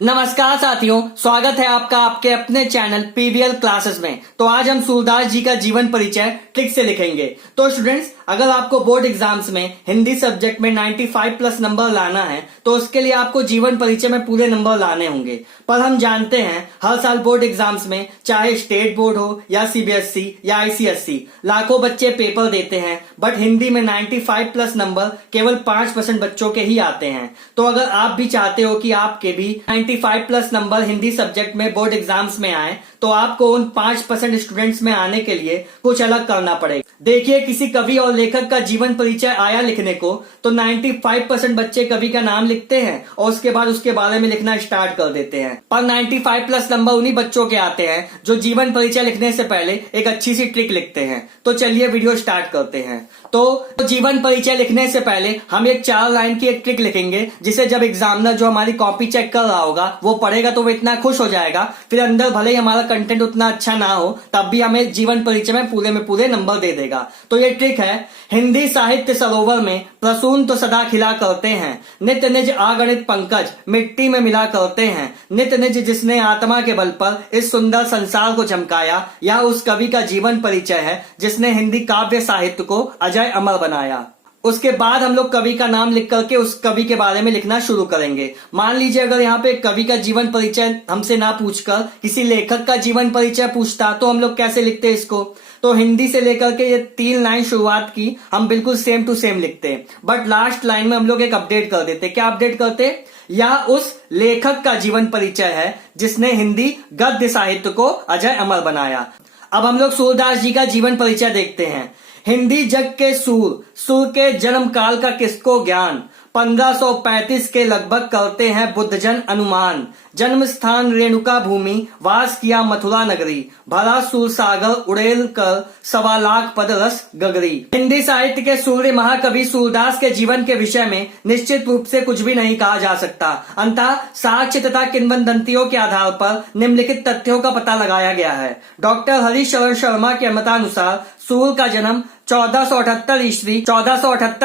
नमस्कार साथियों, स्वागत है आपका आपके अपने चैनल पीवीएल क्लासेस में। तो आज हम सूरदास जी का जीवन परिचय ट्रिक से लिखेंगे। तो स्टूडेंट्स, अगर आपको बोर्ड एग्जाम्स में हिंदी सब्जेक्ट में 95 प्लस नंबर लाना है तो उसके लिए आपको जीवन परिचय में पूरे नंबर लाने होंगे। पर हम जानते हैं हर साल बोर्ड एग्जाम्स में, चाहे स्टेट बोर्ड हो या सीबीएसई या आईसीएसई, लाखों बच्चे पेपर देते हैं, बट हिंदी में 95 प्लस नंबर केवल 5% बच्चों के ही आते हैं। तो अगर आप भी चाहते हो कि आपके भी 95 प्लस नंबर हिंदी सब्जेक्ट में बोर्ड एग्जाम्स में आए, तो आपको उन 5% स्टूडेंट्स में आने के लिए कुछ अलग करना पड़ेगा। देखिए, किसी कवि और लेखक का जीवन परिचय आया लिखने को तो 95% बच्चे कवि का नाम लिखते हैं और उसके बाद उसके बारे में लिखना स्टार्ट कर देते हैं। पर 95 प्लस नंबर उन्हीं बच्चों के आते हैं जो जीवन परिचय लिखने से पहले एक अच्छी सी ट्रिक लिखते हैं। तो चलिए वीडियो स्टार्ट करते हैं। तो जीवन परिचय लिखने से पहले हम एक 4 लाइन की एक ट्रिक लिखेंगे, जिसे जब एग्जामिनर जो हमारी कॉपी चेक कर रहा होगा वो पढ़ेगा तो वो इतना खुश हो जाएगा, फिर अंदर भले ही हमारा कंटेंट उतना अच्छा ना हो तब भी हमें जीवन परिचय में पूरे नंबर दे देगा। तो ये ट्रिक है। हिंदी साहित्य सरोवर में प्रसून तो सदा खिला करते हैं, नित निज आगणित पंकज मिट्टी में मिला करते हैं। नित निज जिसने आत्मा के बल पर इस सुंदर संसार को चमकाया, यह उस कवि का जीवन परिचय है जिसने हिंदी काव्य साहित्य को अजय अमर बनाया। उसके बाद हम लोग कवि का नाम लिख करके उस कवि के बारे में लिखना शुरू करेंगे। मान लीजिए अगर यहाँ पे कवि का जीवन परिचय हमसे ना पूछकर किसी लेखक का जीवन परिचय पूछता तो हम लोग कैसे लिखते इसको। तो हिंदी से लेकर के ये 3 लाइन शुरुआत की हम बिल्कुल सेम टू सेम लिखते, बट लास्ट लाइन में हम लोग एक अपडेट कर देते। क्या अपडेट करते? यह उस लेखक का जीवन परिचय है जिसने हिंदी गद्य साहित्य को अजय अमर बनाया। अब हम लोग सूरदास जी का जीवन परिचय देखते हैं। हिंदी जग के सूर के जन्म काल का किसको ज्ञान, 1535 के लगभग करते हैं बुद्ध जन अनुमान। जन्म स्थान रेणुका भूमि, वास किया मथुरा नगरी। भरा सूर सागर उड़ेल कर 1.25 लाख पद रस गगरी। हिंदी साहित्य के सूर्य महाकवि सूरदास के जीवन के विषय में निश्चित रूप से कुछ भी नहीं कहा जा सकता। अंततः साक्ष्य तथा किंवदंतियों के आधार पर निम्नलिखित तथ्यों का पता लगाया गया है। डॉक्टर हरिशरण शर्मा के मतानुसार सूर का जन्म 1478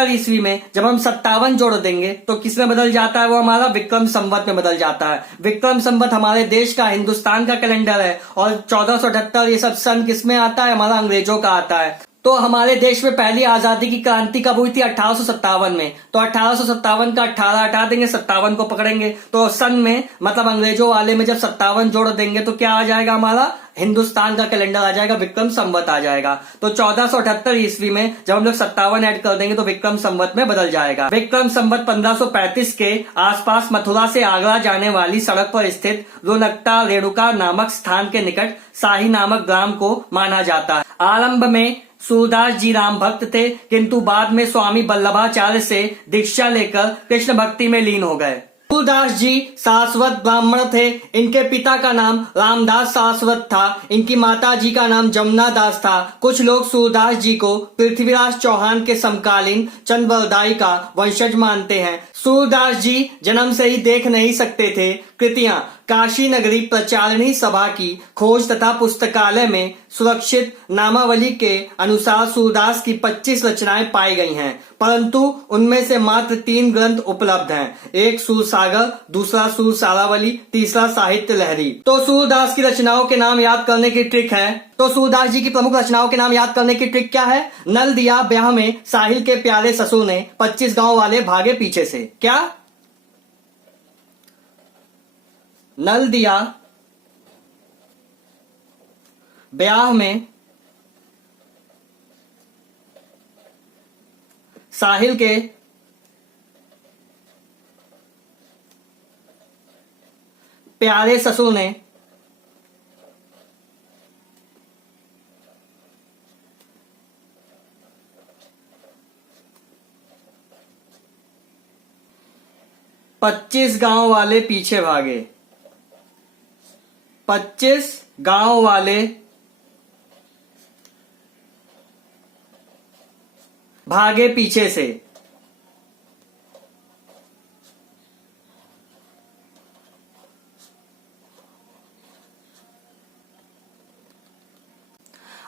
ईस्वी में। जब हम 57 जोड़ देंगे तो किस में बदल जाता है? वो हमारा विक्रम संवत में बदल जाता है। विक्रम संवत हमारे देश का, हिंदुस्तान का कैलेंडर है, और 1478 ये सब सन किस में आता है? हमारा अंग्रेजों का आता है। तो हमारे देश में पहली आजादी की क्रांति कब हुई थी? 1857 में। तो 1857 का 18 हटा देंगे, 57 को पकड़ेंगे, तो सन में मतलब अंग्रेजों वाले में जब 57 जोड़ देंगे तो क्या आ जाएगा? हमारा हिंदुस्तान का कैलेंडर आ जाएगा, विक्रम संवत आ जाएगा। तो 1478 ईस्वी में जब हम लोग 57 ऐड कर देंगे तो विक्रम संवत में बदल जाएगा। विक्रम संवत 1535 के आसपास मथुरा से आगरा जाने वाली सड़क पर स्थित रोनकता रेणुका नामक स्थान के निकट शाही नामक ग्राम को माना जाता है। आरंभ में सूरदास जी राम भक्त थे, किंतु बाद में स्वामी वल्लभाचार्य से दीक्षा लेकर कृष्ण भक्ति में लीन हो गए। सूरदास जी सारस्वत ब्राह्मण थे। इनके पिता का नाम रामदास सारस्वत था। इनकी माता जी का नाम जमुना दास था। कुछ लोग सूरदास जी को पृथ्वीराज चौहान के समकालीन चंद्रवरदाई का वंशज मानते हैं। सूरदास जी जन्म से ही देख नहीं सकते थे। कृतियां: काशी नगरी प्रचारिणी सभा की खोज तथा पुस्तकालय में सुरक्षित नामावली के अनुसार सूरदास की 25 रचनाएं पाई गई हैं, परंतु उनमें से मात्र 3 ग्रंथ उपलब्ध हैं। एक सूरसागर, दूसरा सूर सारावली, तीसरा साहित्य लहरी। तो सूरदास की रचनाओं के नाम याद करने की ट्रिक है। तो सूरदास जी की प्रमुख रचनाओं के नाम याद करने की ट्रिक क्या है? नल दिया ब्याह में साहिल के प्यारे ससुर ने, 25 गांव वाले भागे पीछे से। क्या? नल दिया ब्याह में साहिल के प्यारे ससुर ने पच्चीस गांव वाले पीछे भागे। 25 गांव वाले भागे पीछे से।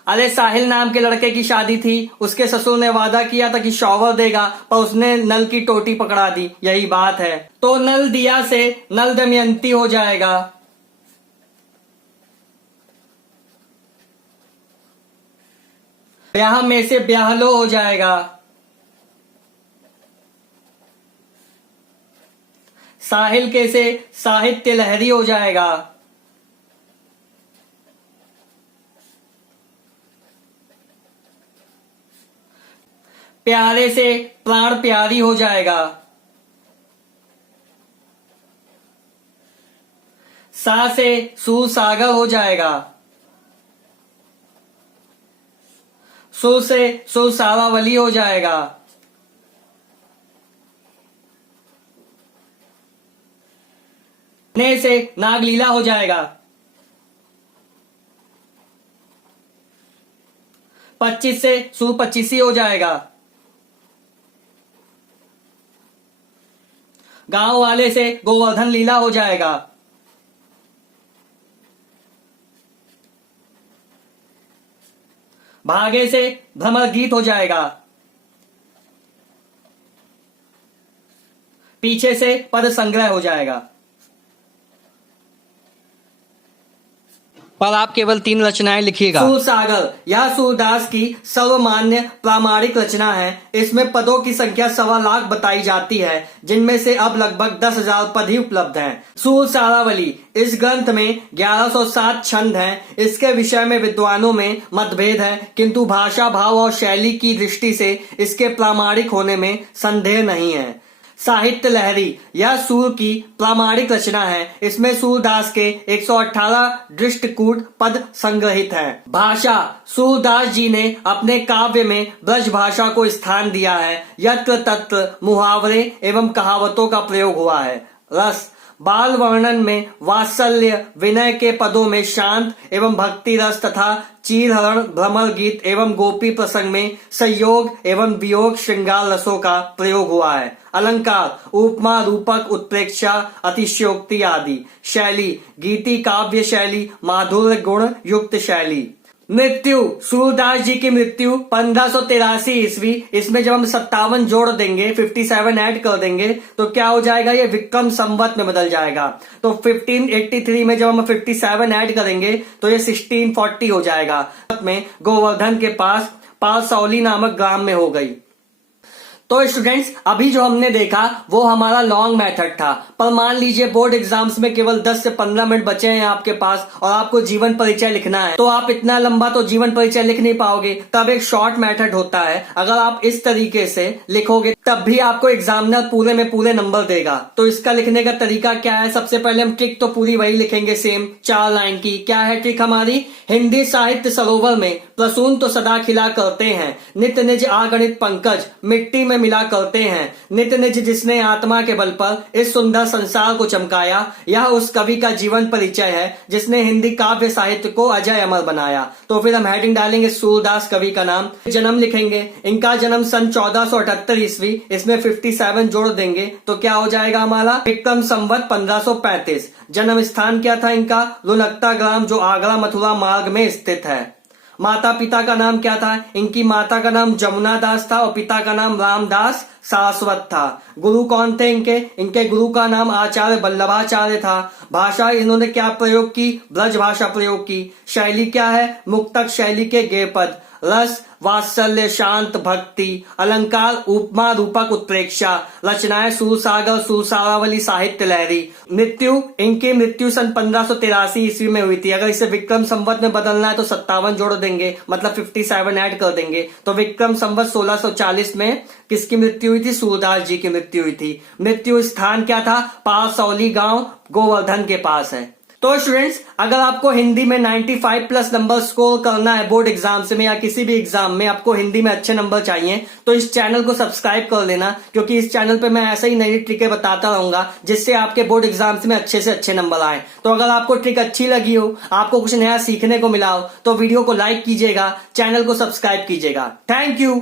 अरे साहिल नाम के लड़के की शादी थी, उसके ससुर ने वादा किया था कि शॉवर देगा, पर उसने नल की टोटी पकड़ा दी, यही बात है। तो नल दिया से नल दमयंती हो जाएगा। ब्याह में से ब्याहलो हो जाएगा। साहिल के से साहित्य लहरी हो जाएगा। प्यारे से प्राण प्यारी हो जाएगा। सा से सुसागर हो जाएगा। सु से सुसारावली हो जाएगा। ने से नागलीला हो जाएगा। 25 से सुपच्चीसी हो जाएगा। गांव वाले से गोवर्धन लीला हो जाएगा। भागे से भ्रमर गीत हो जाएगा। पीछे से पद संग्रह हो जाएगा। पर आप केवल 3 रचनाएं लिखिएगा। सूरसागर यह सूरदास की सर्वमान्य प्रामाणिक रचना है। इसमें पदों की संख्या 1.25 लाख बताई जाती है, जिनमें से अब लगभग 10,000 पद ही उपलब्ध हैं। सूरसारावली इस ग्रंथ में 1107 छंद हैं। इसके विषय में विद्वानों में मतभेद है, किंतु भाषा, भाव और शैली की दृष्टि से इसके प्रामाणिक होने में संदेह नहीं है। साहित्य लहरी यह सूर की प्रामाणिक रचना है। इसमें सूरदास के 118 दृष्टकूट पद संग्रहित हैं। भाषा सूरदास जी ने अपने काव्य में ब्रज भाषा को स्थान दिया है। यत्र तत्र मुहावरे एवं कहावतों का प्रयोग हुआ है। रस बाल वर्णन में वात्सल्य, विनय के पदों में शांत एवं भक्ति रस तथा चीरहरण, भ्रमर गीत एवं गोपी प्रसंग में संयोग एवं वियोग श्रृंगार रसों का प्रयोग हुआ है। अलंकार उपमा, रूपक, उत्प्रेक्षा, अतिशयोक्ति आदि। शैली गीति काव्य शैली, माधुर्य गुण युक्त शैली। मृत्यु सूरदास जी की मृत्यु 1583 ईस्वी। इसमें जब हम 57 जोड़ देंगे, 57 ऐड कर देंगे, तो क्या हो जाएगा, ये विक्रम संवत में बदल जाएगा। तो 1583 में जब हम 57 ऐड करेंगे तो ये 1640 हो जाएगा। में गोवर्धन के पास पारसौली नामक ग्राम में हो गई। तो स्टूडेंट्स, अभी जो हमने देखा वो हमारा लॉन्ग मेथड था। पर मान लीजिए बोर्ड एग्जाम्स में केवल 10 से 15 मिनट बचे हैं आपके पास और आपको जीवन परिचय लिखना है, तो आप इतना लंबा तो जीवन परिचय लिख नहीं पाओगे। तब एक शॉर्ट मेथड होता है, अगर आप इस तरीके से लिखोगे तब भी आपको एग्जामिनर पूरे में पूरे नंबर देगा। तो इसका लिखने का तरीका क्या है, सबसे पहले हम ट्रिक तो पूरी वही लिखेंगे, सेम 4 लाइन की। क्या है ट्रिक हमारी, हिंदी साहित्य सरोवर में प्रसून तो सदा खिला करते हैं, नित निज आगणित पंकज मिट्टी में मिला करते हैं। नित निज जिसने आत्मा के बल पर इस सुंदर संसार को चमकाया, यह उस कवि का जीवन परिचय है जिसने हिंदी काव्य साहित्य को अजय अमर बनाया। तो फिर हम हेडिंग डालेंगे सूरदास कवि का नाम, जन्म लिखेंगे, इनका जन्म सन 1478 ईस्वी। इसमें 57 जोड़ देंगे तो क्या हो जाएगा हमारा, विक्रम संवत 1535। जन्म स्थान क्या था इनका, रुनकता ग्राम, जो आगरा मथुरा मार्ग में स्थित है। माता पिता का नाम क्या था, इनकी माता का नाम जमुना दास था और पिता का नाम रामदास सारस्वत था। गुरु कौन थे इनके, इनके गुरु का नाम आचार्य वल्लभाचार्य था। भाषा इन्होंने क्या प्रयोग की, ब्रज भाषा प्रयोग की। शैली क्या है, मुक्तक शैली के गेयपद। रस वात्सल्य, शांत, भक्ति। अलंकार उपमा, रूपक, उत्प्रेक्षा। रचनाएं सूरसागर, सूरसारावली, साहित्य लहरी। मृत्यु इनकी मृत्यु सन 1583 ईस्वी में हुई थी। अगर इसे विक्रम संवत में बदलना है तो 57 जोड़ देंगे, मतलब 57 ऐड कर देंगे। तो विक्रम संवत 1640 में किसकी मृत्यु हुई थी, सूरदास जी की मृत्यु हुई थी। मृत्यु स्थान क्या था, पारसौली गांव गोवर्धन के पास है। तो स्टूडेंट्स, अगर आपको हिंदी में 95 प्लस नंबर स्कोर करना है बोर्ड एग्जाम्स में या किसी भी एग्जाम में, आपको हिंदी में अच्छे नंबर चाहिए, तो इस चैनल को सब्सक्राइब कर लेना, क्योंकि इस चैनल पे मैं ऐसे ही नई ट्रिकें बताता रहूंगा जिससे आपके बोर्ड एग्जाम्स में अच्छे से अच्छे नंबर आए। तो अगर आपको ट्रिक अच्छी लगी हो, आपको कुछ नया सीखने को मिला हो, तो वीडियो को लाइक कीजिएगा, चैनल को सब्सक्राइब कीजिएगा। Thank you.